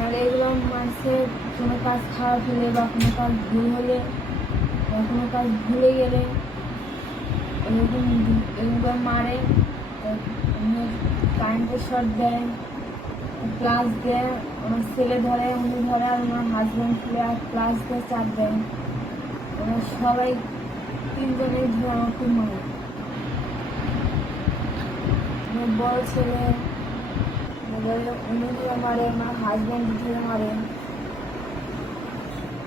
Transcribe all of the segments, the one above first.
মারছে কোনো কাজ খারাপ হলে বা কোনো কাজ ভুল হলে বা কোনো কাজ ভুলে গেলে এরকম এরকম মারে কারেন্টের শট দেয় প্লাস দেয়, আমার ছেলে ধরে, উনি ধরে আর আমার হাজব্যান্ড ছেলে আর প্লাস দেয়, চার দেয়। ওরা সবাই তিনজনেই ধরে আমার মারে। বড় ছেলে মারে আমার হাজব্যান্ড ধরে মারে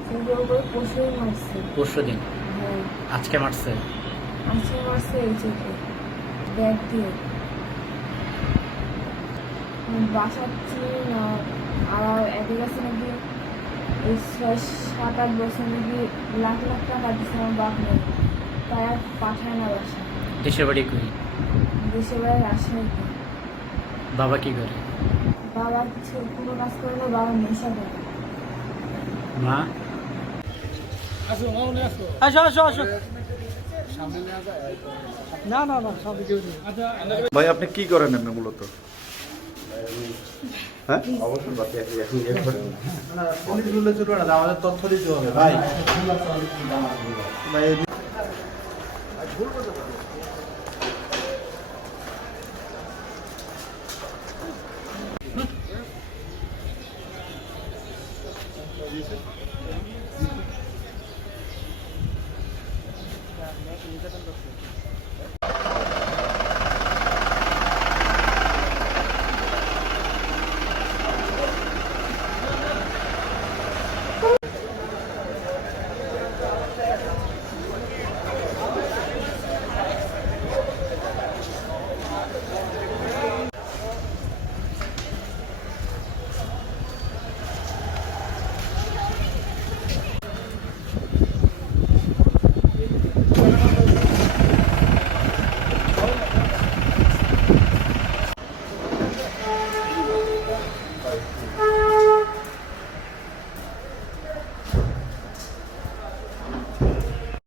কিন্তু পশুই মারছে। পরশু দিন হ্যাঁ। আজকে মারছে? আজকে মারছে এই চোখে ব্যাগ দিয়ে। বাসাচ্ছি আর এদের কাছে নাকি এই ছয় সাত আট বছর নাকি লাখ লাখ টাকা দিচ্ছে আমার বাপ নেই। তাই আর পাঠায় না বাসা দেশের বাড়ি কই? দেশে বাড়ি রাজশাহী বাবা কি করে? বাবা কিছু কোনো কাজ করে না বাবা নেশা করে মা? আসো আসো। আসো না না না সব কেউ ভাই আপনি কি করেন এমনি মূলত? হ্যাঁ? পুলিশগুলো ছোট না আমাদের তথ্য দিতে হবে ভাই ভাই Thank you.